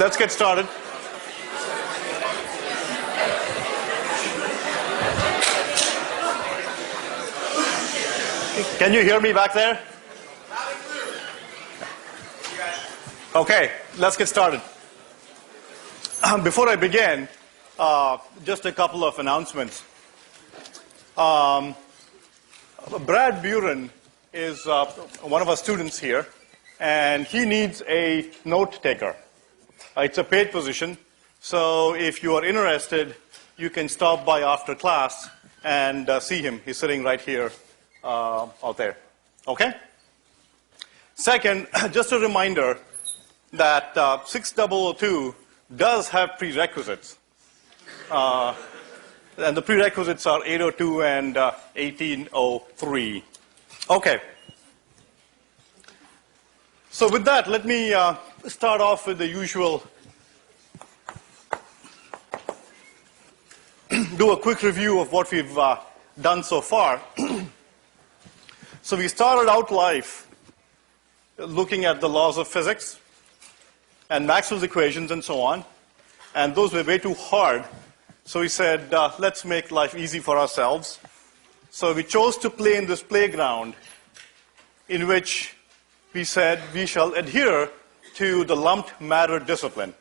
let's get started. Can you hear me back there? Okay, let's get started. Before I begin, just a couple of announcements. Brad Buren is one of our students here, and he needs a note taker. It's a paid position, so if you are interested, you can stop by after class and see him. He's sitting right here out there. Okay? Second, just a reminder that 6002 does have prerequisites. And the prerequisites are 802 and 1803. Okay. So with that, let me start off with the usual, do a quick review of what we've done so far. So we started out life looking at the laws of physics and Maxwell's equations and so on. And those were way too hard. So we said, let's make life easy for ourselves. So we chose to play in this playground in which we said we shall adhere to the lumped matter discipline,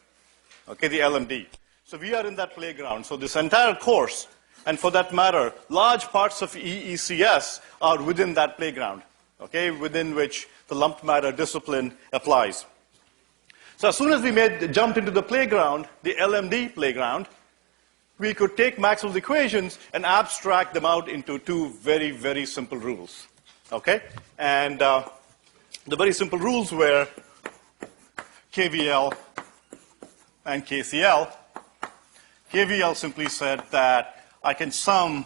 okay, the LMD. So we are in that playground. So this entire course, and for that matter, large parts of EECS are within that playground, okay, within which the lumped matter discipline applies. So as soon as we jumped into the playground, the LMD playground, we could take Maxwell's equations and abstract them out into two very, very simple rules, okay? And the very simple rules were KVL and KCL. KVL simply said that I can sum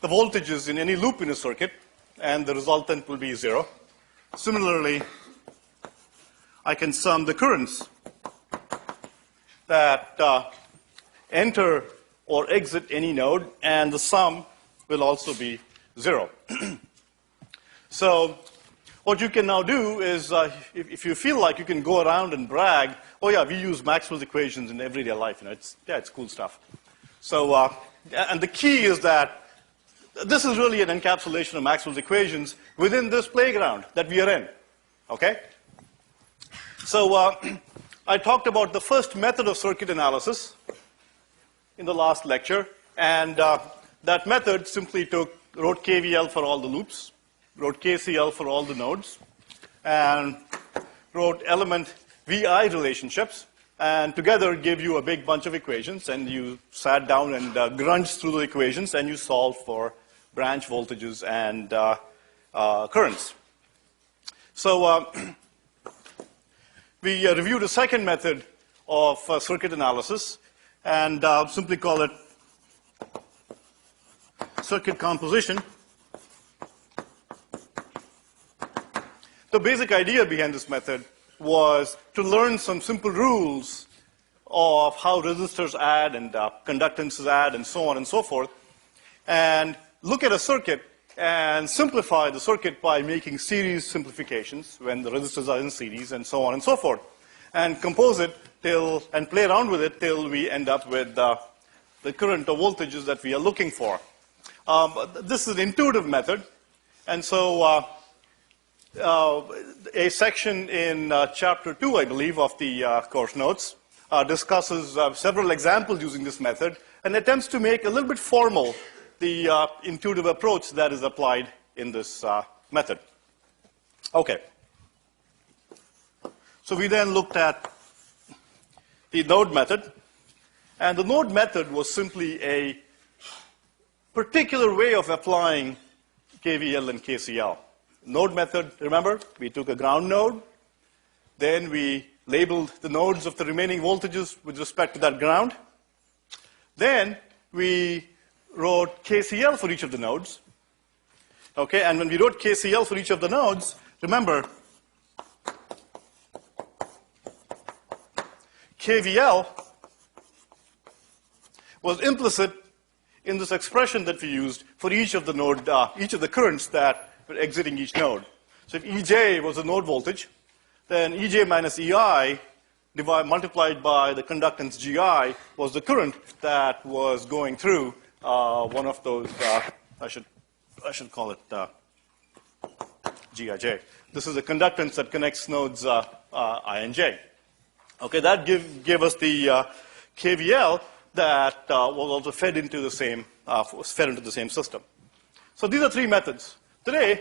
the voltages in any loop in a circuit, and the resultant will be 0. Similarly, I can sum the currents that enter or exit any node, and the sum will also be 0. So what you can now do is, if you feel like, you can go around and brag, oh yeah, we use Maxwell's equations in everyday life. You know, it's cool stuff. So, and the key is that this is really an encapsulation of Maxwell's equations within this playground that we are in, okay? So I talked about the first method of circuit analysis in the last lecture, and that method simply wrote KVL for all the loops, wrote KCL for all the nodes, and wrote element VI relationships, and together gave you a big bunch of equations, and you sat down and grunged through the equations, and you solved for branch voltages and currents. So we reviewed a second method of circuit analysis, and simply call it circuit composition. The basic idea behind this method was to learn some simple rules of how resistors add and conductances add and so on and so forth, and look at a circuit and simplify the circuit by making series simplifications when the resistors are in series and so on and so forth, and compose it and play around with it till we end up with the current or voltages that we are looking for. This is an intuitive method, and so a section in Chapter 2, I believe, of the course notes discusses several examples using this method and attempts to make a little bit formal the intuitive approach that is applied in this method. Okay. So we then looked at the node method, and the node method was simply a particular way of applying KVL and KCL. Node method, remember, we took a ground node, then we labeled the nodes of the remaining voltages with respect to that ground. Then we wrote KCL for each of the nodes. Okay, and when we wrote KCL for each of the nodes, remember, KVL was implicit in this expression that we used for each of the node, each of the currents that were exiting each node. So if EJ was the node voltage, then EJ minus EI multiplied by the conductance GI was the current that was going through one of those, I should call it GIJ. This is the conductance that connects nodes I and J. Okay, that gave us the KVL that was also fed into the same system. So these are three methods. Today,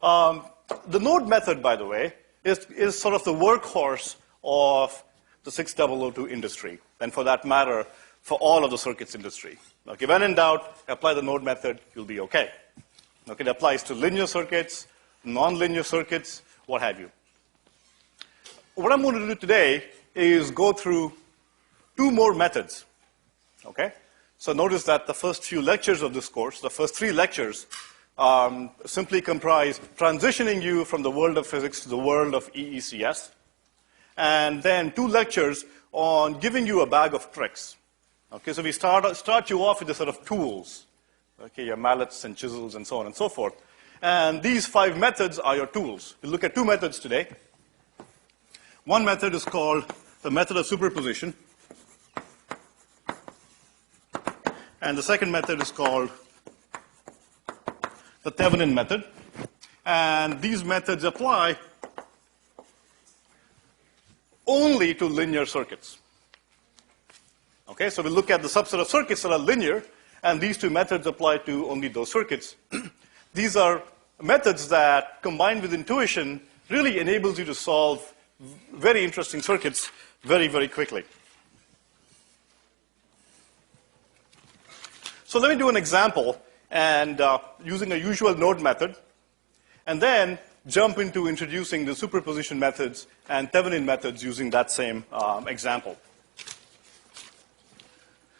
the node method, by the way, is sort of the workhorse of the 6002 industry, and for that matter, for all of the circuits industry. Okay, when in doubt, apply the node method, you'll be okay. Okay, it applies to linear circuits, nonlinear circuits, what have you. What I'm going to do today is go through two more methods. Okay? So notice that the first few lectures of this course, the first three lectures, simply comprise transitioning you from the world of physics to the world of EECS, and then two lectures on giving you a bag of tricks. Okay, so we start you off with a set of tools, okay, your mallets and chisels and so on and so forth. And these 5 methods are your tools. We'll look at 2 methods today. One method is called the method of superposition, and the second method is called the Thevenin method. And these methods apply only to linear circuits. Okay, so we'll look at the subset of circuits that are linear, and these 2 methods apply to only those circuits. These are methods that, combined with intuition, really enables you to solve very interesting circuits very, very quickly. So let me do an example, and using a usual node method, and then jump into introducing the superposition methods and Thevenin methods using that same example.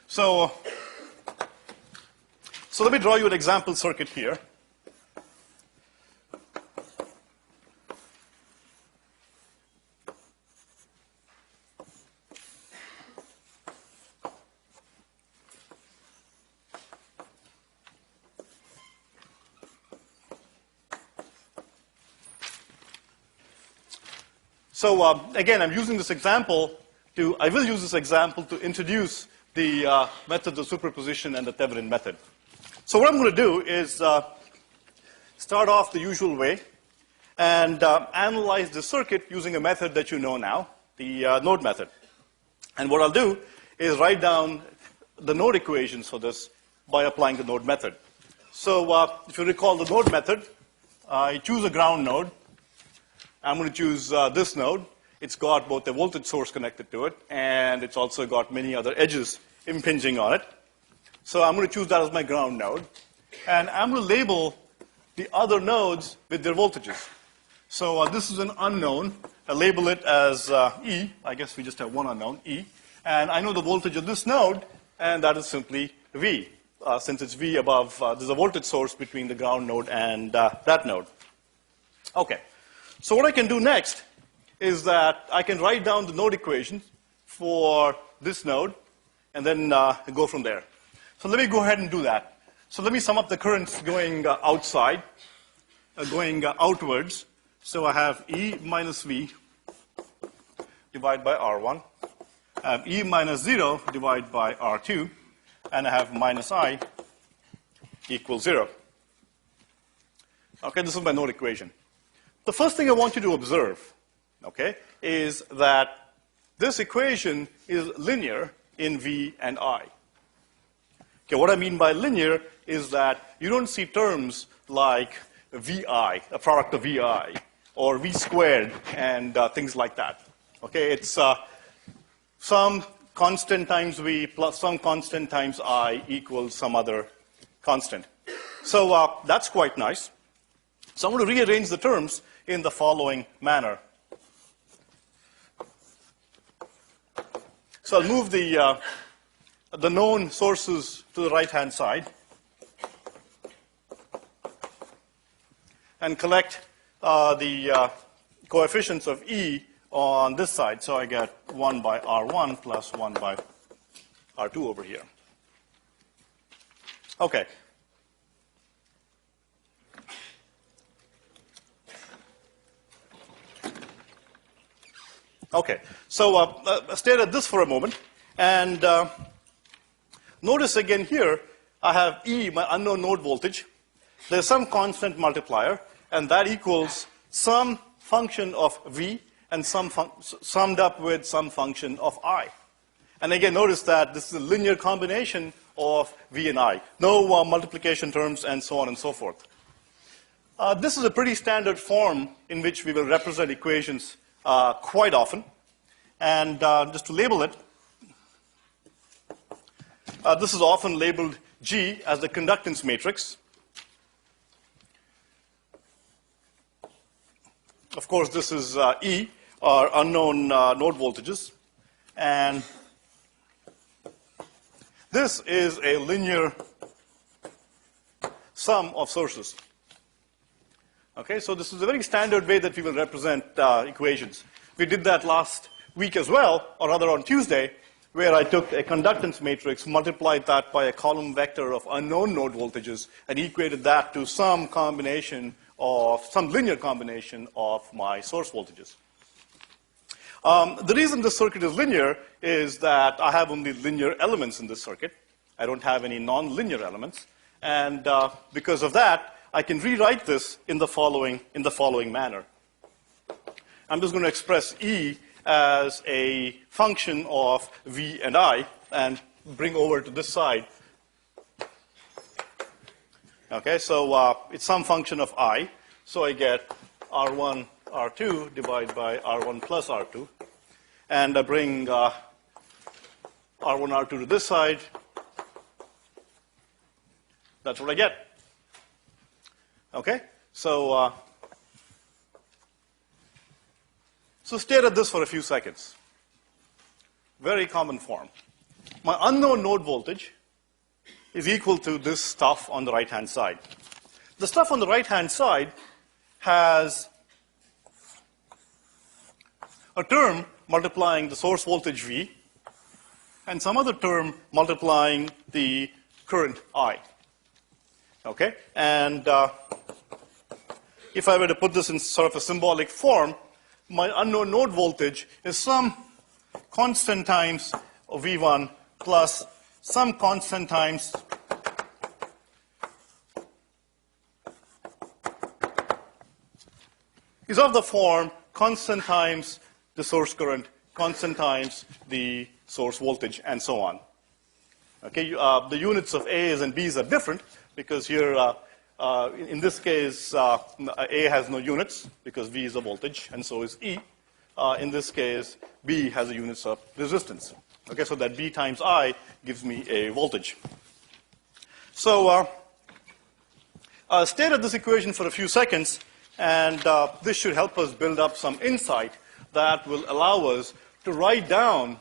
So let me draw you an example circuit here. So again, I'm using this example I will use this example to introduce the methods of superposition and the Thevenin method. So what I'm going to do is start off the usual way and analyze the circuit using a method that you know now, the node method. And what I'll do is write down the node equations for this by applying the node method. So if you recall the node method, I choose a ground node. I'm going to choose this node. It's got both a voltage source connected to it, and it's also got many other edges impinging on it. So I'm going to choose that as my ground node. And I'm going to label the other nodes with their voltages. So this is an unknown. I label it as E. I guess we just have one unknown, E. And I know the voltage of this node, and that is simply V. Since it's V above, there's a voltage source between the ground node and that node. Okay. So what I can do next is that I can write down the node equations for this node and then go from there. So let me go ahead and do that. So let me sum up the currents going outside, going outwards. So I have E minus V divided by R1. I have E minus 0 divided by R2. And I have minus I equals 0. Okay, this is my node equation. The first thing I want you to observe, okay, is that this equation is linear in V and I. Okay, what I mean by linear is that you don't see terms like VI, a product of VI, or V squared, and things like that. Okay, it's some constant times V plus some constant times I equals some other constant. So that's quite nice. So I'm going to rearrange the terms in the following manner. So I'll move the known sources to the right-hand side and collect the coefficients of E on this side. So I get 1 by R1 plus 1 by R2 over here. Okay. Okay, so stare at this for a moment, and notice again here, I have E, my unknown node voltage. There's some constant multiplier, and that equals some function of V and summed up with some function of I. And again, notice that this is a linear combination of V and I. No multiplication terms and so on and so forth. This is a pretty standard form in which we will represent equations quite often. And just to label it, this is often labeled G as the conductance matrix. Of course, this is E, our unknown node voltages. And this is a linear sum of sources. Okay, so this is a very standard way that we will represent equations. We did that last week as well, or rather on Tuesday, where I took a conductance matrix, multiplied that by a column vector of unknown node voltages, and equated that to some linear combination of my source voltages. The reason this circuit is linear is that I have only linear elements in this circuit. I don't have any non-linear elements. And because of that, I can rewrite this in the following manner. I'm just going to express E as a function of V and I, and bring over to this side. Okay, so it's some function of I. So I get R1, R2 divided by R1 plus R2. And I bring R1, R2 to this side. That's what I get. Okay, so stare at this for a few seconds. Very common form. My unknown node voltage is equal to this stuff on the right-hand side. The stuff on the right-hand side has a term multiplying the source voltage V and some other term multiplying the current I. Okay, and if I were to put this in sort of a symbolic form, my unknown node voltage is some constant times V1 plus some constant times is of the form constant times the source current, constant times the source voltage, and so on. Okay, the units of A's and B's are different because here, in this case, A has no units because V is a voltage, and so is E. In this case, B has the units of resistance. Okay, so that B times I gives me a voltage. So stare at this equation for a few seconds, and this should help us build up some insight that will allow us to write down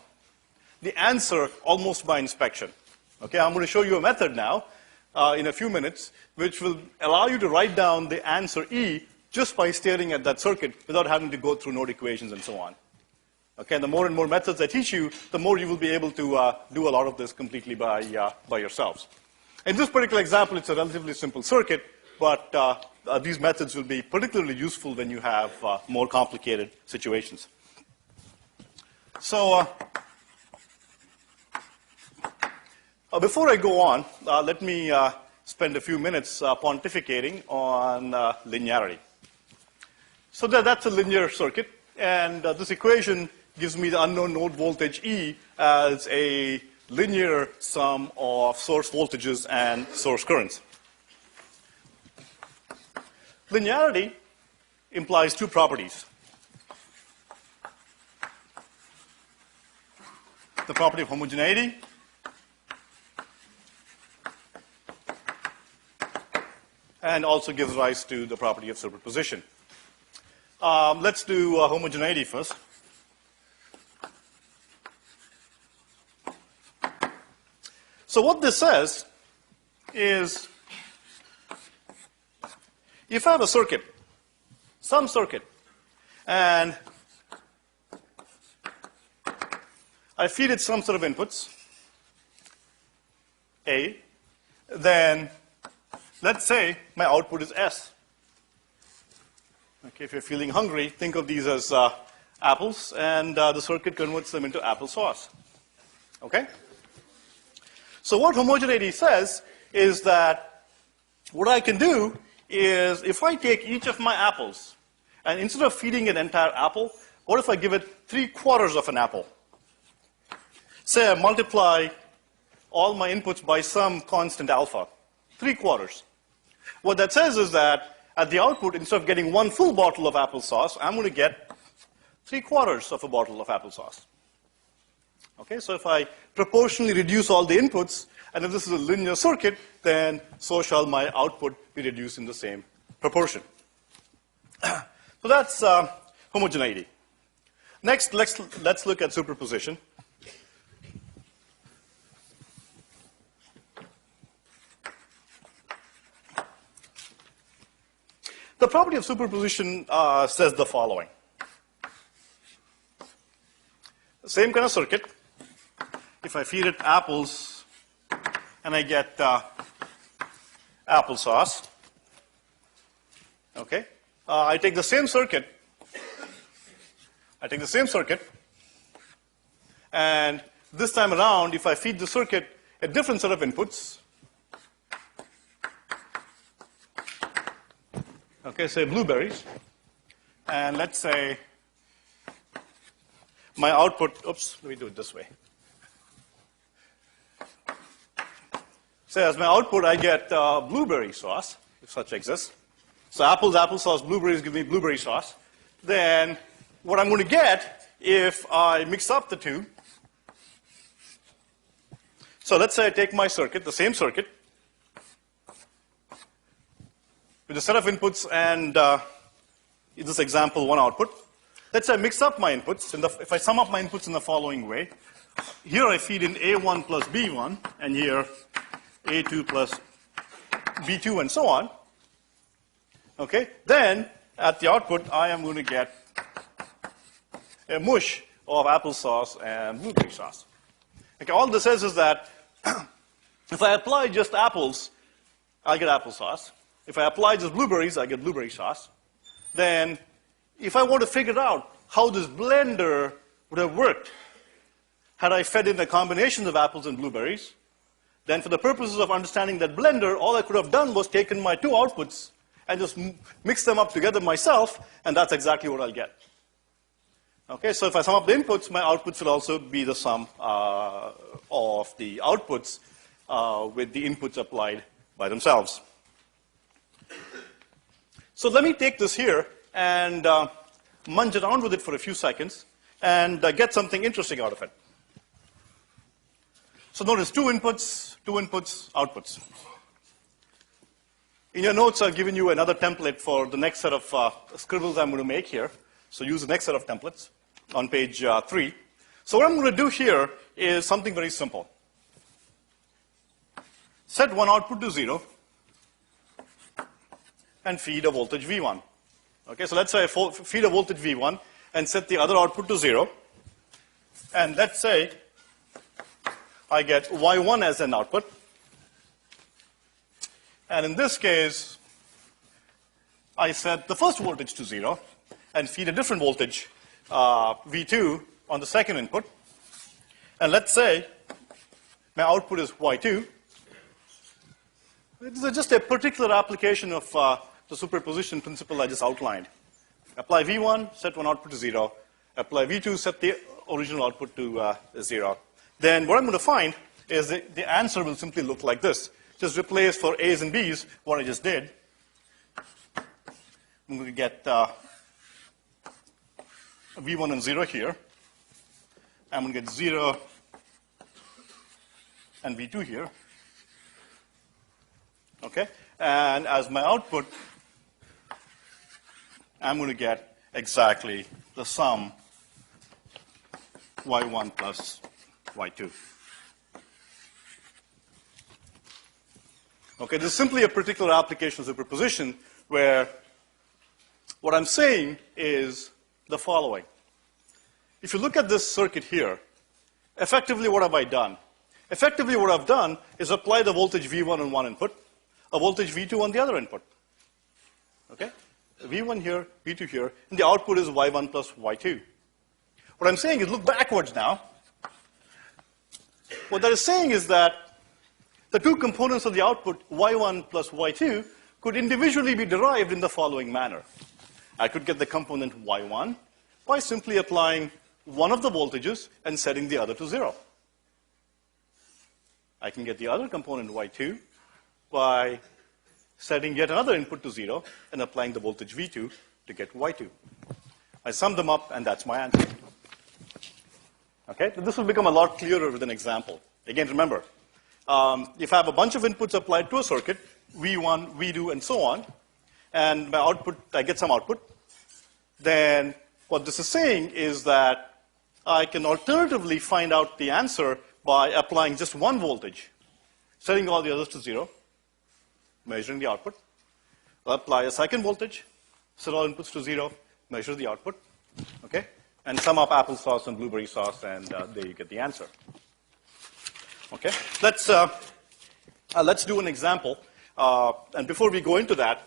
the answer almost by inspection. Okay, I'm going to show you a method now in a few minutes, which will allow you to write down the answer E just by staring at that circuit without having to go through node equations and so on. Okay, and the more and more methods I teach you, the more you will be able to do a lot of this completely by yourselves. In this particular example, it's a relatively simple circuit, but these methods will be particularly useful when you have more complicated situations. So before I go on, let me spend a few minutes pontificating on linearity. So that's a linear circuit, and this equation gives me the unknown node voltage E as a linear sum of source voltages and source currents. Linearity implies two properties. The property of homogeneity and also gives rise to the property of superposition. Let's do homogeneity first. So what this says is, if I have a circuit, some circuit, and I feed it some sort of inputs, A, then let's say my output is S. Okay, if you're feeling hungry, think of these as apples, and the circuit converts them into applesauce. Okay? So what homogeneity says is that what I can do is if I take each of my apples, and instead of feeding an entire apple, what if I give it 3/4 of an apple? Say I multiply all my inputs by some constant alpha, 3/4. What that says is that at the output, instead of getting 1 full bottle of applesauce, I'm going to get 3/4 of a bottle of applesauce. Okay, so if I proportionally reduce all the inputs, and if this is a linear circuit, then so shall my output be reduced in the same proportion. So that's homogeneity. Next, let's look at superposition. The property of superposition says the following. Same kind of circuit. If I feed it apples and I get applesauce, okay, I take the same circuit. And this time around, if I feed the circuit a different set of inputs, okay, say blueberries, and let's say my output, oops, let me do it this way. Say as my output, I get blueberry sauce, if such exists. So apples, applesauce, blueberries give me blueberry sauce. Then what I'm going to get if I mix up the two, so let's say I take my circuit, the same circuit, with a set of inputs and, in this example, 1 output. Let's say I mix up my inputs. If I sum up my inputs in the following way, here I feed in A1 plus B1, and here A2 plus B2, and so on. Okay? Then, at the output, I am going to get a mush of applesauce and blueberry sauce. Okay, all this says is that if I apply just apples, I get applesauce. If I apply just blueberries, I get blueberry sauce. Then, if I want to figure out how this blender would have worked had I fed in a combination of apples and blueberries, then for the purposes of understanding that blender, all I could have done was taken my 2 outputs and just mix them up together myself, and that's exactly what I'll get. Okay, so if I sum up the inputs, my outputs will also be the sum of the outputs with the inputs applied by themselves. So let me take this here and munge around with it for a few seconds and get something interesting out of it. So notice 2 inputs, outputs. In your notes, I've given you another template for the next set of scribbles I'm going to make here. So use the next set of templates on page 3. So what I'm going to do here is something very simple. Set one output to 0 and feed a voltage V1. Okay, so let's say I feed a voltage V1 and set the other output to 0. And let's say I get Y1 as an output. And in this case, I set the first voltage to 0 and feed a different voltage, V2, on the second input. And let's say my output is Y2. This is just a particular application of the superposition principle I just outlined. Apply V1, set one output to 0. Apply V2, set the original output to 0. Then what I'm going to find is the answer will simply look like this. Just replace for A's and B's what I just did. I'm going to get V1 and 0 here. I'm going to get 0 and V2 here. Okay? And as my output, I'm going to get exactly the sum Y1 plus Y2. Okay, this is simply a particular application of superposition where what I'm saying is the following. If you look at this circuit here, effectively what have I done? Effectively what I've done is apply the voltage V1 on one input, a voltage V2 on the other input. Okay? V1 here, V2 here, and the output is Y1 plus Y2. What I'm saying is look backwards now. What that is saying is that the two components of the output, y1 plus y2, could individually be derived in the following manner. I could get the component y1 by simply applying one of the voltages and setting the other to 0. I can get the other component y2 by setting yet another input to 0 and applying the voltage V2 to get y2. I sum them up, and that's my answer. Okay? This will become a lot clearer with an example. Again, remember, if I have a bunch of inputs applied to a circuit, V1, V2, and so on, and my output, I get some output, then what this is saying is that I can alternatively find out the answer by applying just one voltage, setting all the others to 0, measuring the output. I'll apply a second voltage, set all inputs to 0, measure the output, okay? And sum up applesauce and blueberry sauce, and there you get the answer. Okay? Let's do an example. And before we go into that,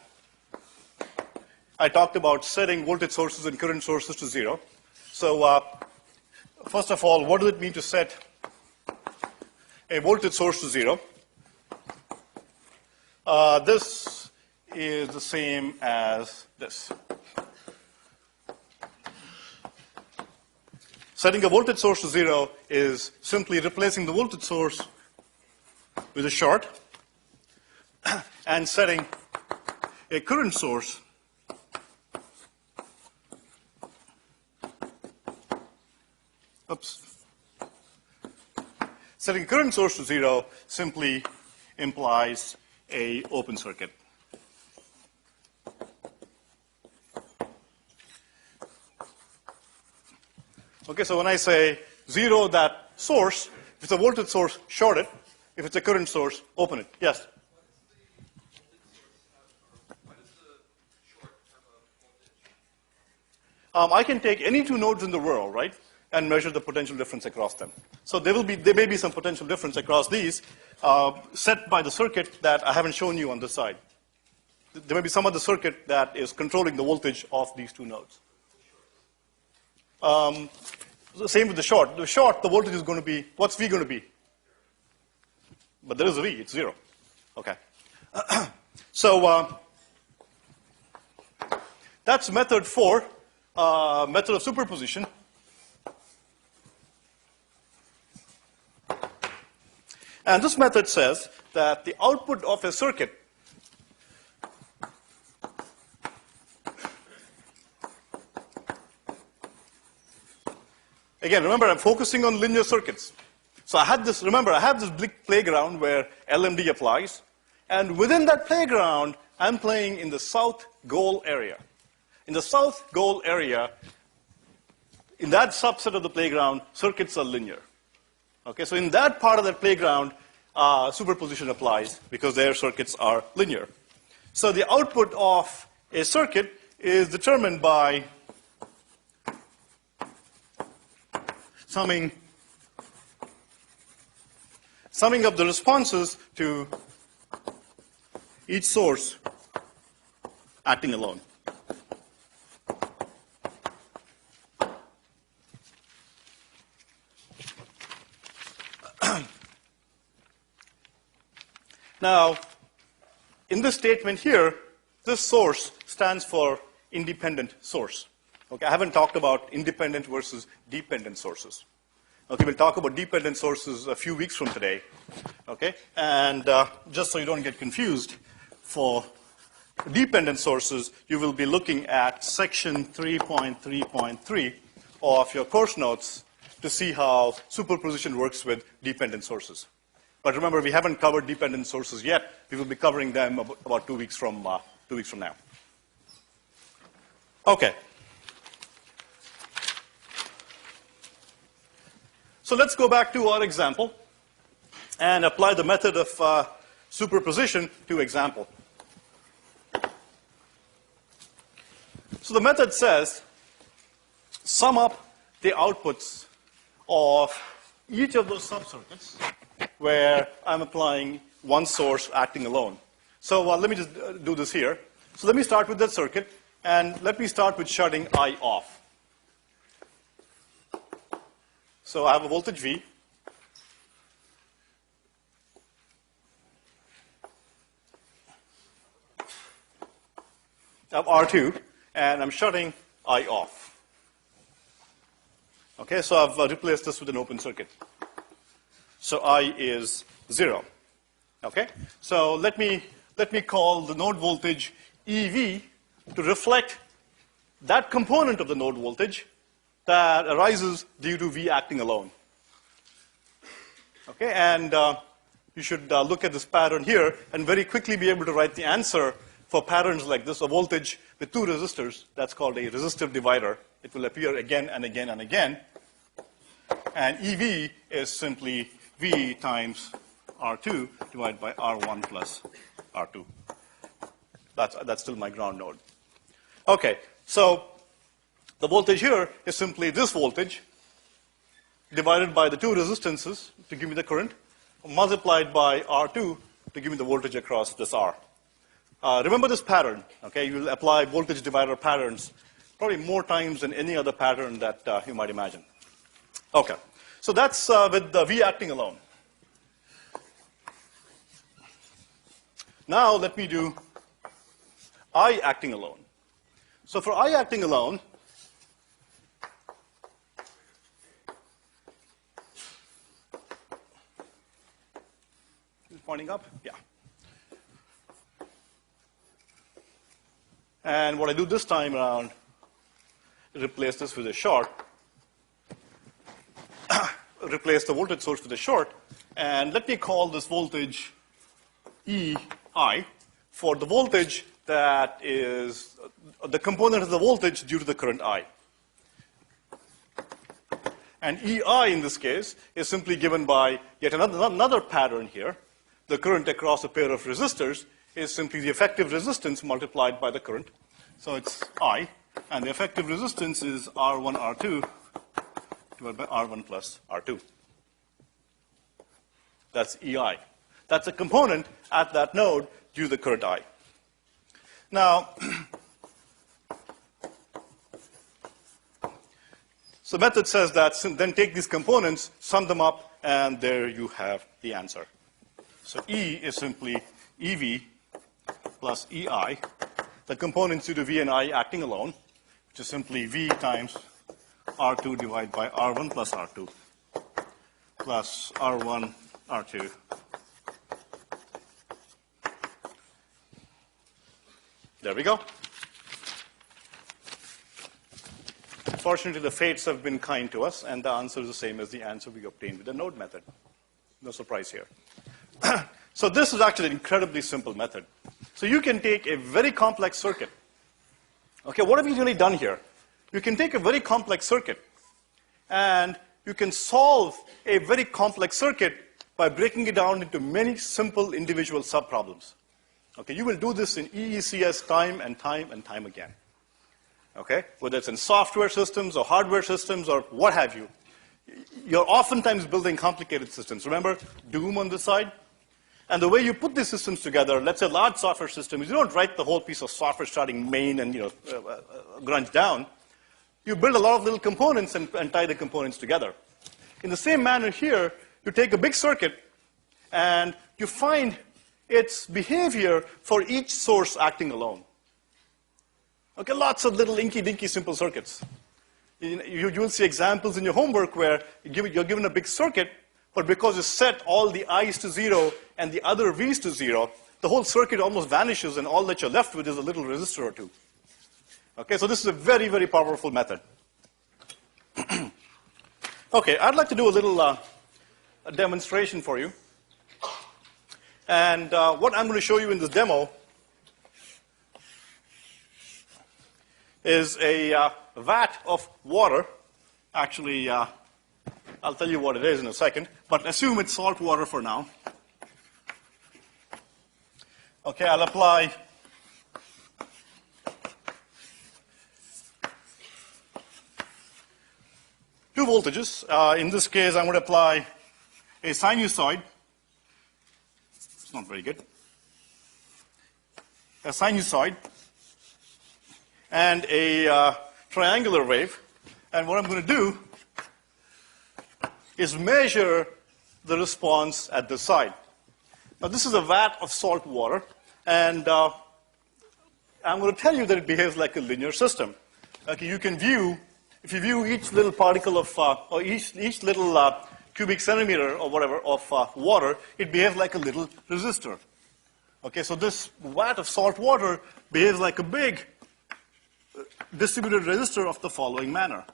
I talked about setting voltage sources and current sources to 0. So first of all, what does it mean to set a voltage source to 0? This is the same as this. Setting a voltage source to 0 is simply replacing the voltage source with a short and setting a current source setting current source to 0 simply implies a open circuit. Okay, so when I say 0 that source, if it's a voltage source, short it. If it's a current source, open it. Yes? I can take any two nodes in the world, right, and measure the potential difference across them. So there may be some potential difference across these set by the circuit that I haven't shown you on this side. There may be some other circuit that is controlling the voltage of these two nodes. Same with the short. The short, the voltage is going to be, what's V going to be? But there is a V, it's 0. Okay. So that's method 4, method of superposition. And this method says that the output of a circuit again, remember, I'm focusing on linear circuits. So I have this big playground where LMD applies. And within that playground, I'm playing in the south goal area. In the south goal area, in that subset of the playground, circuits are linear. Okay, so in that part of that playground, superposition applies because their circuits are linear. So the output of a circuit is determined by summing up the responses to each source acting alone. Now, in this statement here, this source stands for independent source. Okay, I haven't talked about independent versus dependent sources. Okay, we'll talk about dependent sources a few weeks from today. Okay, and just so you don't get confused, for dependent sources, you will be looking at section 3.3.3 of your course notes to see how superposition works with dependent sources. But remember, we haven't covered dependent sources yet. We will be covering them about 2 weeks from now. Okay. So let's go back to our example and apply the method of superposition to example. So the method says, sum up the outputs of each of those subcircuits where I'm applying one source acting alone. So let me just do this here. So let me start with that circuit, and let me start with shutting I off. So I have a voltage V. I have R2, and I'm shutting I off. Okay, so I've replaced this with an open circuit. So I is 0. Okay, so let me call the node voltage EV to reflect that component of the node voltage that arises due to V acting alone. Okay, and you should look at this pattern here and very quickly be able to write the answer for patterns like this, a voltage with two resistors. That's called a resistive divider. It will appear again and again and again. And EV is simply V times R2 divided by R1 plus R2. That's still my ground node. Okay, so the voltage here is simply this voltage divided by the two resistances to give me the current, multiplied by R2 to give me the voltage across this R. Remember this pattern, okay? You will apply voltage divider patterns probably more times than any other pattern that you might imagine. Okay, so that's with the V acting alone. Now let me do I acting alone. So for I acting alone, is it pointing up? Yeah. And what I do this time around, replace this with a short, replace the voltage source with a short, and let me call this voltage EI for the voltage that is the component of the voltage due to the current I. And EI in this case is simply given by yet another pattern here. The current across a pair of resistors is simply the effective resistance multiplied by the current. So it's I, and the effective resistance is R1, R2 divided by R1 plus R2. That's EI. That's a component at that node due to the current I. Now, so the method says that then take these components, sum them up, and there you have the answer. So E is simply EV plus EI, the components due to V and I acting alone, which is simply V times R2 divided by R1 plus R2 plus R1, R2. There we go. Fortunately, the fates have been kind to us, and the answer is the same as the answer we obtained with the node method. No surprise here. So this is actually an incredibly simple method. So you can take a very complex circuit. Okay, what have you really done here? You can take a very complex circuit, and you can solve a very complex circuit by breaking it down into many simple individual subproblems. Okay, you will do this in EECS time and time and time again. Okay, whether it's in software systems or hardware systems or what have you. You're oftentimes building complicated systems. Remember Doom on this side? And the way you put these systems together, let's say large software systems, you don't write the whole piece of software starting main and grunge down. You build a lot of little components and tie the components together. In the same manner here, you take a big circuit and you find its behavior for each source acting alone. Okay, lots of little inky-dinky simple circuits. You will see examples in your homework where you're given a big circuit, but because you set all the i's to 0 and the other v's to 0, the whole circuit almost vanishes, and all that you're left with is a little resistor or two. Okay, so this is a very, very powerful method. Okay, I'd like to do a little a demonstration for you. And what I'm going to show you in this demo is a vat of water. Actually, I'll tell you what it is in a second, but assume it's salt water for now. Okay, I'll apply two voltages. In this case, I'm going to apply a sinusoid. It's not very good. A sinusoid and a triangular wave. And what I'm going to do is measure the response at the side. Now, this is a vat of salt water, and I'm going to tell you that it behaves like a linear system. Okay, you can view, if you view each little particle of, or each little cubic centimeter or whatever of water, it behaves like a little resistor. Okay, so this vat of salt water behaves like a big distributed resistor of the following manner.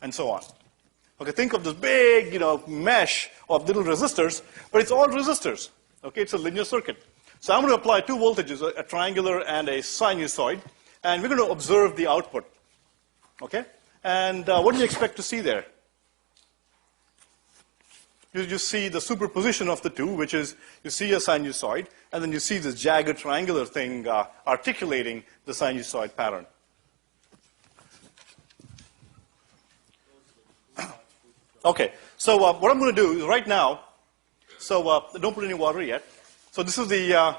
And so on. Okay, think of this big, mesh of little resistors, but it's all resistors. Okay, it's a linear circuit. So I'm going to apply two voltages, a triangular and a sinusoid, and we're going to observe the output. Okay? And what do you expect to see there? You just see the superposition of the two, which is you see a sinusoid, and then you see this jagged triangular thing articulating the sinusoid pattern. Okay, so what I'm going to do is right now, so don't put any water yet. So this is the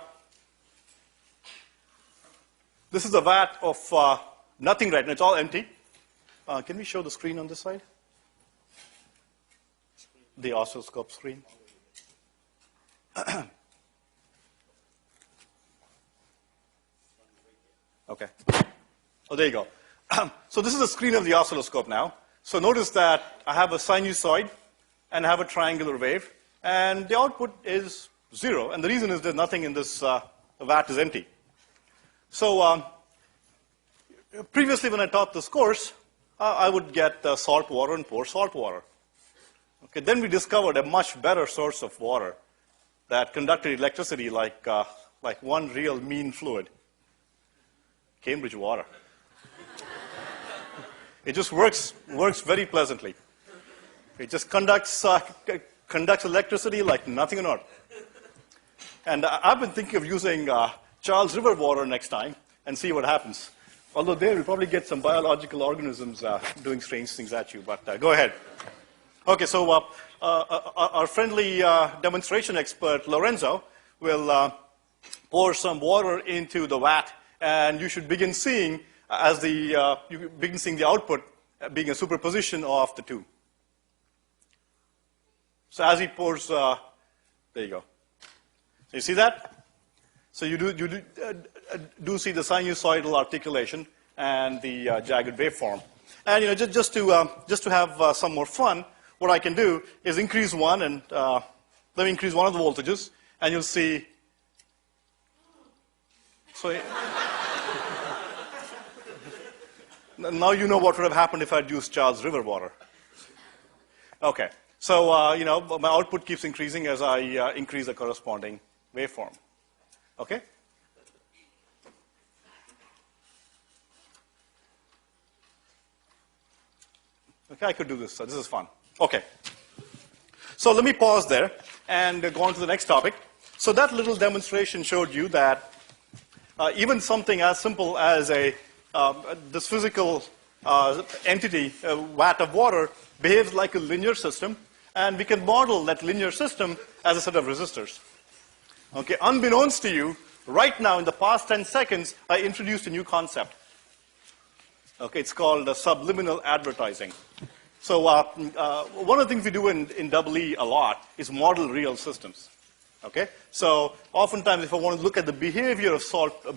vat of nothing right now. It's all empty. Can we show the screen on this side? The oscilloscope screen. Okay. Oh, there you go. So this is the screen of the oscilloscope now. So notice that I have a sinusoid and I have a triangular wave, and the output is 0. And the reason is there's nothing in this vat is empty. So previously when I taught this course, I would get salt water and pour salt water. Okay, then we discovered a much better source of water that conducted electricity like one real mean fluid. Cambridge water. It just works very pleasantly. It just conducts electricity like nothing on earth. And I've been thinking of using Charles River water next time and see what happens. Although there we'll probably get some biological organisms doing strange things at you, but go ahead. Okay, so our friendly demonstration expert, Lorenzo, will pour some water into the vat, and you should begin seeing the output being a superposition of the two. So as he pours, there you go. So you see that? So you do see the sinusoidal articulation and the jagged waveform. And just to have some more fun, what I can do is increase one, and let me increase one of the voltages, and you'll see. So now you know what would have happened if I'd used Charles River water. Okay, so my output keeps increasing as I increase the corresponding waveform. Okay. Okay, I could do this. So this is fun. Okay. So let me pause there and go on to the next topic. So that little demonstration showed you that even something as simple as this physical entity, a vat of water, behaves like a linear system, and we can model that linear system as a set of resistors. Okay, unbeknownst to you, right now in the past 10 seconds, I introduced a new concept. Okay, it's called subliminal advertising. So one of the things we do in EE a lot is model real systems. Okay, so oftentimes if I want to look at the behavior of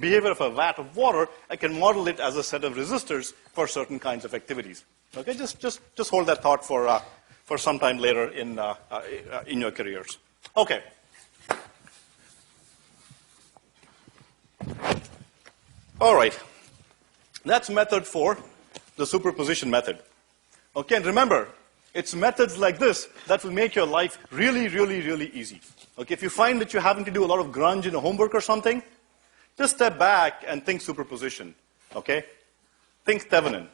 behavior of a vat of water, I can model it as a set of resistors for certain kinds of activities. Okay, just hold that thought for some time later in your careers. Okay. All right. That's method 4, the superposition method. Okay, and remember, it's methods like this that will make your life really, really, really easy. Okay, if you find that you're having to do a lot of grunge in a homework or something, just step back and think superposition. Okay? Think Thevenin,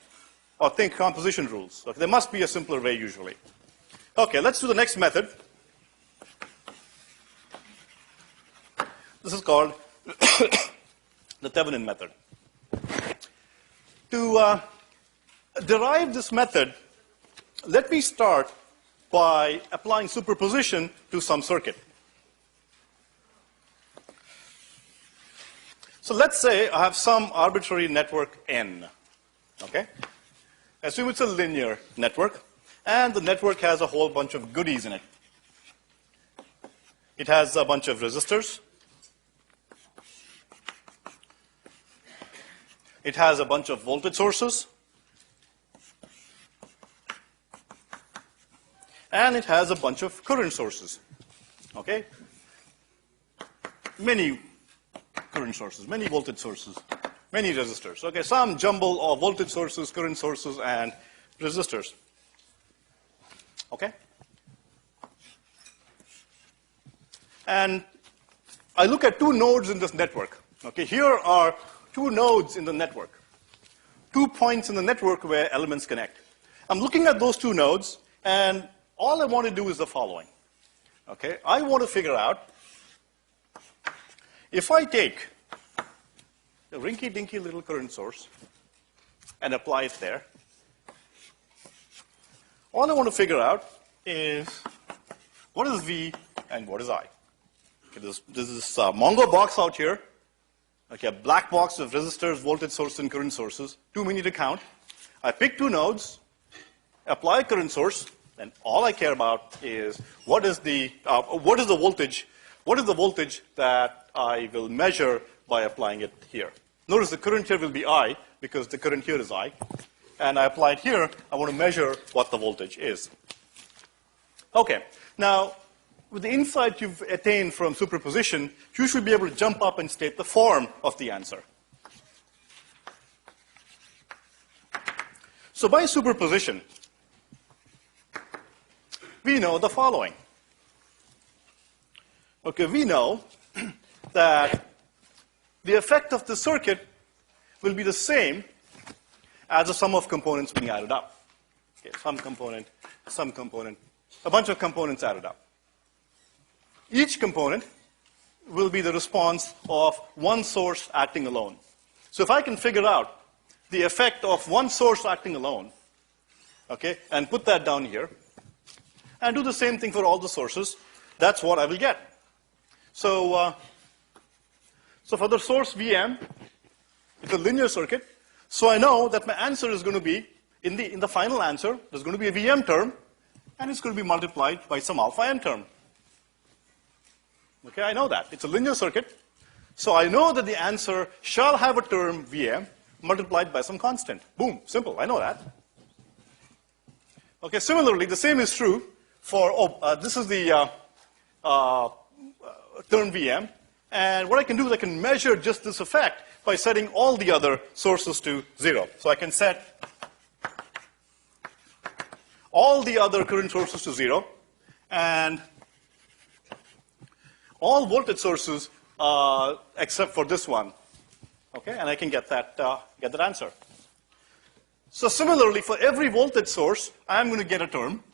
or think composition rules. Okay, there must be a simpler way usually. Okay, let's do the next method. This is called the Thevenin method. To derive this method, let me start by applying superposition to some circuit. So let's say I have some arbitrary network N, okay? Assume it's a linear network, and the network has a whole bunch of goodies in it. It has a bunch of resistors. It has a bunch of voltage sources. And it has a bunch of current sources, okay? Many current sources, many voltage sources, many resistors. Okay, some jumble of voltage sources, current sources, and resistors. Okay? And I look at two nodes in this network. Okay, here are two nodes in the network, 2 points in the network where elements connect. I'm looking at those two nodes, and all I want to do is the following. Okay, I want to figure out if I take a rinky-dinky little current source and apply it there, all I want to figure out is what is V and what is I. Okay, there's this Mongo box out here, okay, a black box of resistors, voltage sources, and current sources, too many to count. I pick two nodes, apply a current source, and all I care about is what is the voltage that I will measure by applying it here. Notice the current here will be I, because the current here is I. And I apply it here, I want to measure what the voltage is. Okay, now, with the insight you've attained from superposition, you should be able to jump up and state the form of the answer. So by superposition, we know the following. Okay, we know that the effect of the circuit will be the same as the sum of components being added up. Okay, some component, a bunch of components added up. Each component will be the response of one source acting alone. So if I can figure out the effect of one source acting alone, okay, and put that down here, and do the same thing for all the sources, that's what I will get. So, for the source VM, it's a linear circuit, so I know that my answer is going to be, in the final answer, there's going to be a VM term, and it's going to be multiplied by some alpha n term. Okay, I know that. It's a linear circuit, so I know that the answer shall have a term VM multiplied by some constant. Boom, simple, I know that. Okay, similarly, the same is true for, this is the term VM, and what I can do is I can measure just this effect by setting all the other sources to 0. So I can set all the other current sources to 0, and all voltage sources except for this one. Okay, and I can get that answer. So similarly, for every voltage source, I'm going to get a term.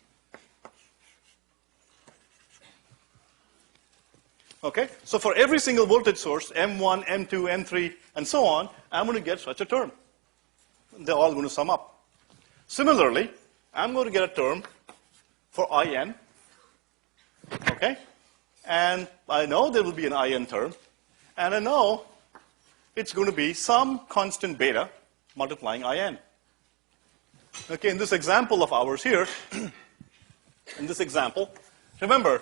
Okay, so for every single voltage source, M1, M2, M3, and so on, I'm going to get such a term. They're all going to sum up. Similarly, I'm going to get a term for IN. Okay, and I know there will be an IN term, and I know it's going to be some constant beta multiplying IN. Okay, in this example of ours here, in this example, remember,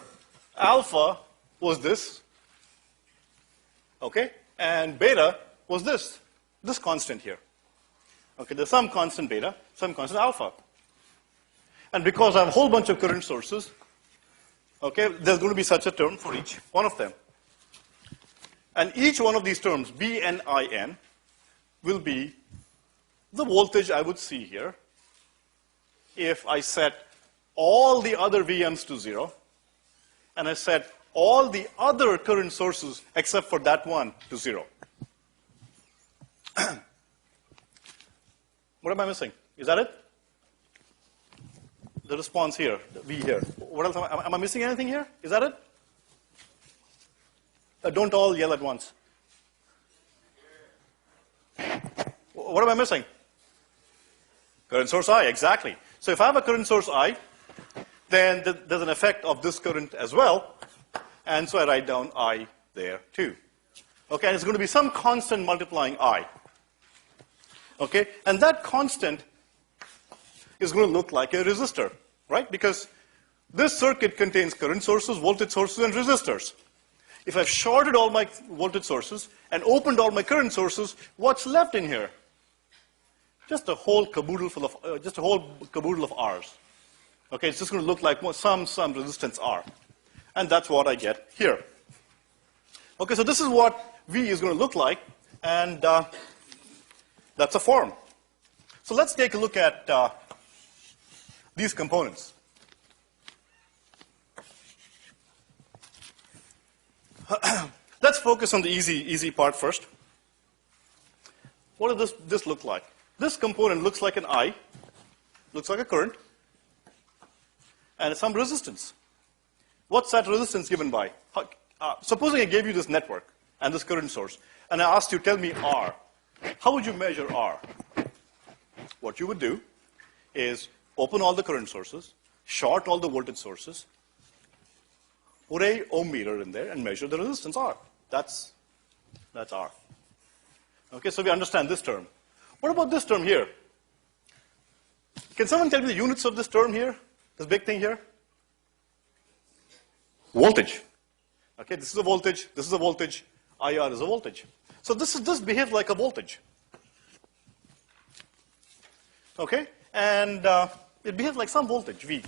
alpha was this, okay, and beta was this constant here. Okay, there's some constant beta, some constant alpha. And because I have a whole bunch of current sources, okay, there's going to be such a term for each one of them. And each one of these terms, B and IN, will be the voltage I would see here if I set all the other VMs to 0, and I set all the other current sources except for that one to 0. What am I missing? Is that it? The response here, the V here. What else am I missing anything here? Is that it? Don't all yell at once. What am I missing? Current source I, exactly. So if I have a current source I, then there's an effect of this current as well, and so I write down I there too. Okay, and it's going to be some constant multiplying I. Okay, and that constant is going to look like a resistor, right? Because this circuit contains current sources, voltage sources, and resistors. If I've shorted all my voltage sources and opened all my current sources, what's left in here? Just a whole caboodle full of, R's. Okay, it's just going to look like some resistance R. And that's what I get here. Okay, so this is what V is going to look like, and that's a form. So let's take a look at these components. Let's focus on the easy part first. What does this look like? This component looks like an I, looks like a current, and some resistance. What's that resistance given by? Supposing I gave you this network and this current source, and I asked you, tell me R. How would you measure R? What you would do is open all the current sources, short all the voltage sources, put a ohm meter in there, and measure the resistance R. That's R. Okay, so we understand this term. What about this term here? Can someone tell me the units of this term here? This big thing here? Voltage. Okay, this is a voltage, this is a voltage, IR is a voltage. So this behaves like a voltage. Okay, and it behaves like some voltage, V.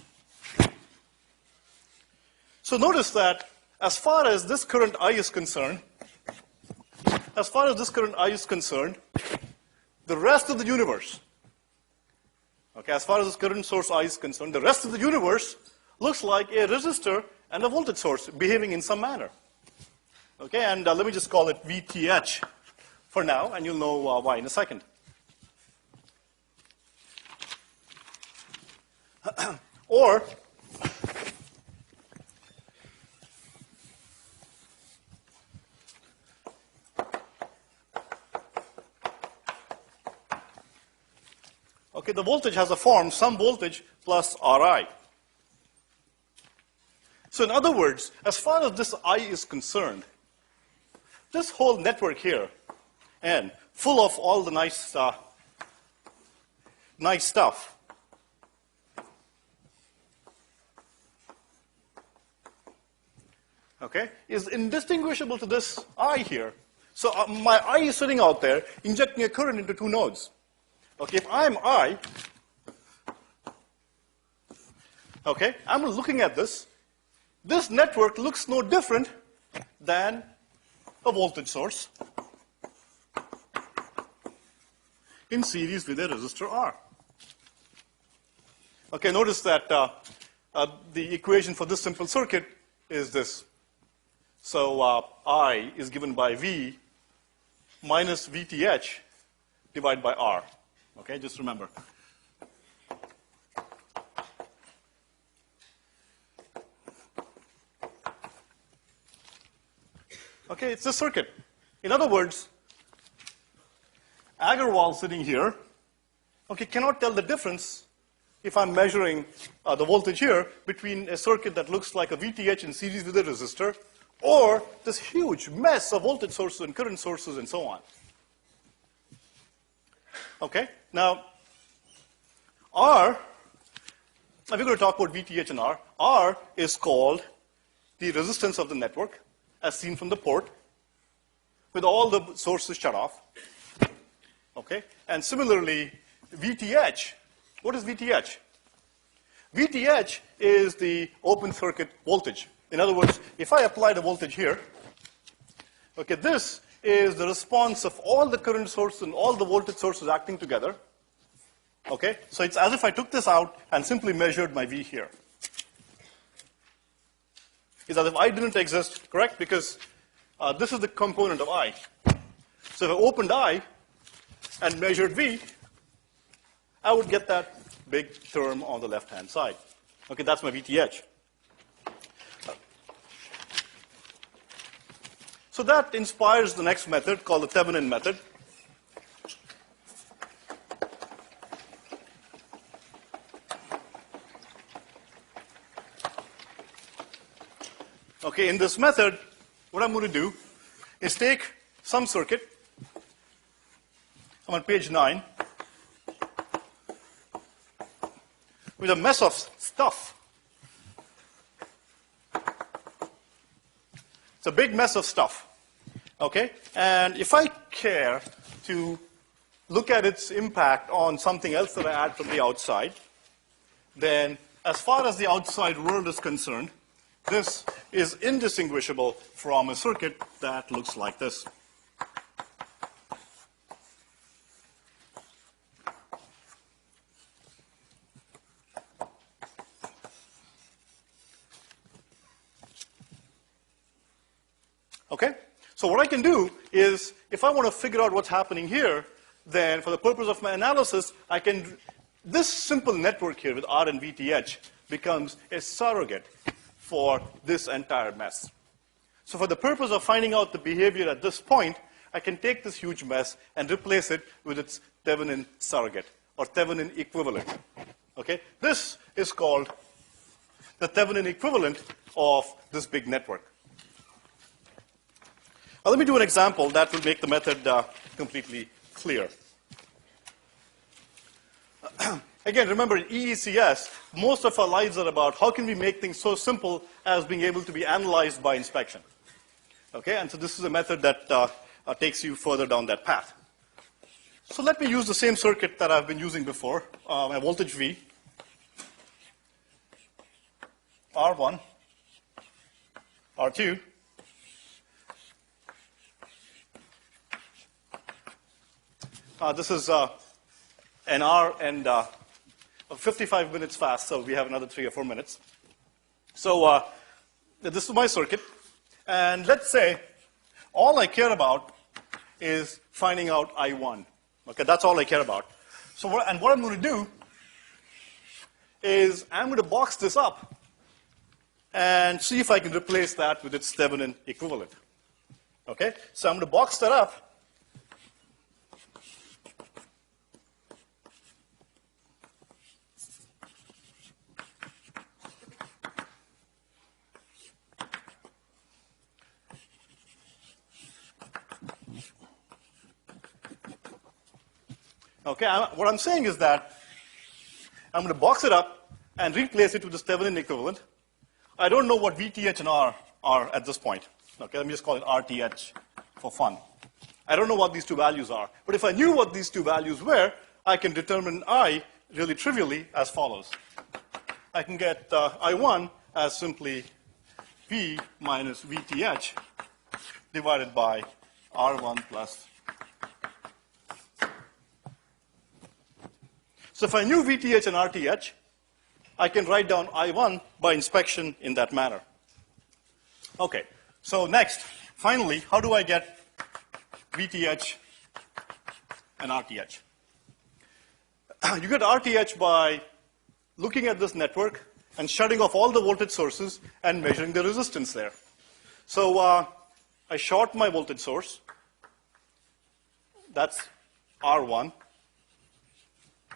So notice that as far as this current I is concerned, the rest of the universe, okay, as far as this current source I is concerned, the rest of the universe looks like a resistor and a voltage source behaving in some manner. Okay, and let me just call it VTH for now, and you'll know why in a second. Or okay, the voltage has a form, some voltage plus Ri. So in other words, as far as this I is concerned, this whole network here, and full of all the nice stuff, okay, is indistinguishable to this I here. So my I is sitting out there, injecting a current into two nodes. Okay, if I'm I, okay, I'm looking at this. This network looks no different than a voltage source in series with a resistor R. Okay, notice that the equation for this simple circuit is this. So I is given by V minus VTH divided by R. Okay, just remember. Okay, it's this circuit. In other words, Agarwal sitting here, okay, cannot tell the difference if I'm measuring the voltage here between a circuit that looks like a VTH in series with a resistor or this huge mess of voltage sources and current sources and so on. Okay, now R, now we're going to talk about VTH and R. R is called the resistance of the network as seen from the port with all the sources shut off. Okay, and similarly VTH, what is VTH? VTH is the open circuit voltage. In other words, if I apply the voltage here, okay, this is the response of all the current sources and all the voltage sources acting together. Okay, so it's as if I took this out and simply measured my V here. It's as if I didn't exist, correct? Because this is the component of I. So if I opened I and measured V, I would get that big term on the left-hand side. Okay, that's my VTH. So that inspires the next method called the Thevenin method. Okay, in this method, what I'm going to do is take some circuit. I'm on page 9 with a mess of stuff. It's a big mess of stuff. Okay? And if I care to look at its impact on something else that I add from the outside, then as far as the outside world is concerned, this is indistinguishable from a circuit that looks like this. Okay? So what I can do is, if I want to figure out what's happening here, then for the purpose of my analysis, I can, this simple network here with R and VTH becomes a surrogate for this entire mess. So for the purpose of finding out the behavior at this point, I can take this huge mess and replace it with its Thevenin surrogate, or Thevenin equivalent. Okay? This is called the Thevenin equivalent of this big network. Now, let me do an example that will make the method completely clear. Again, remember, in EECS, most of our lives are about how can we make things so simple as being able to be analyzed by inspection. Okay, and so this is a method that takes you further down that path. So let me use the same circuit that I've been using before, my voltage V, R1, R2, this is an hour and 55 minutes fast, so we have another 3 or 4 minutes. So this is my circuit, and let's say all I care about is finding out I1. Okay, that's all I care about. So what I'm going to do is I'm going to box this up and see if I can replace that with its Thevenin equivalent. Okay, so I'm going to box that up. Okay, what I'm saying is that I'm going to box it up and replace it with this Thevenin equivalent. I don't know what VTH and R are at this point. Okay, let me just call it RTH for fun. I don't know what these two values are. But if I knew what these two values were, I can determine I really trivially as follows. I can get I1 as simply V minus VTH divided by R1 plus. So if I knew VTH and RTH, I can write down I1 by inspection in that manner. Okay, so next, finally, how do I get VTH and RTH? You get RTH by looking at this network and shutting off all the voltage sources and measuring the resistance there. So I short my voltage source. That's R1.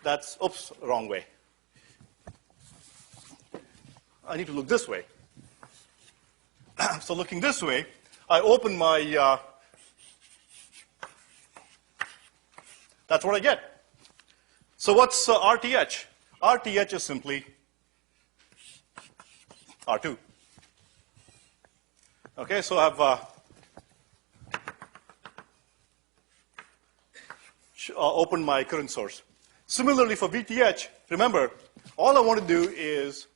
That's, oops, wrong way. I need to look this way. So looking this way, I open my, that's what I get. So what's RTH? RTH is simply R2. Okay, so I've opened my current source. Similarly for VTH, remember, all I want to do is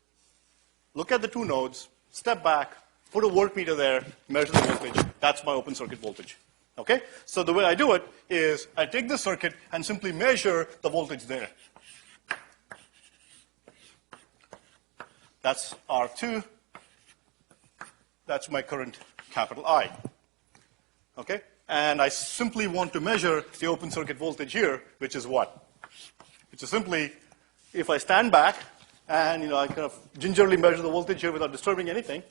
look at the two nodes, step back, put a voltmeter there, measure the voltage. That's my open circuit voltage. Okay? So the way I do it is I take the circuit and simply measure the voltage there. That's R2. That's my current capital I. Okay? And I simply want to measure the open circuit voltage here, which is what? Which is simply, if I stand back and I kind of gingerly measure the voltage here without disturbing anything,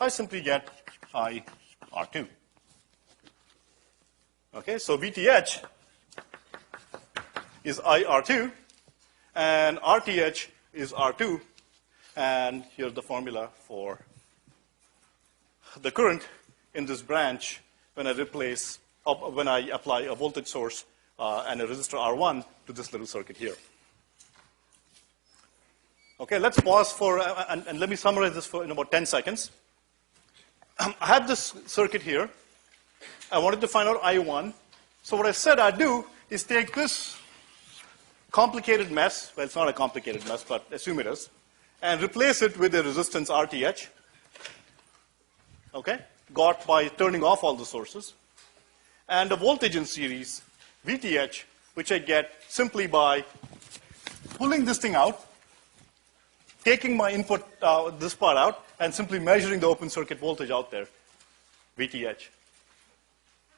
I simply get IR2. Okay, so VTH is IR2, and RTH is R2, and here's the formula for the current in this branch when I replace when I apply a voltage source and a resistor R1 to this little circuit here. Okay, let's pause for, and let me summarize this in about 10 seconds. I had this circuit here. I wanted to find out I1. So what I said I'd do is take this complicated mess, well, it's not a complicated mess, but assume it is, and replace it with a resistance RTH, okay, got by turning off all the sources, and a voltage in series, VTH, which I get simply by pulling this thing out, taking my input, this part out, and simply measuring the open circuit voltage out there, VTH.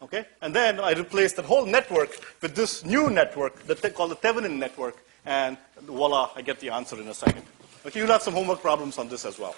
Okay? And then I replace that whole network with this new network that called the Thevenin network, and voila, I get the answer in a second. Okay, you'll have some homework problems on this as well.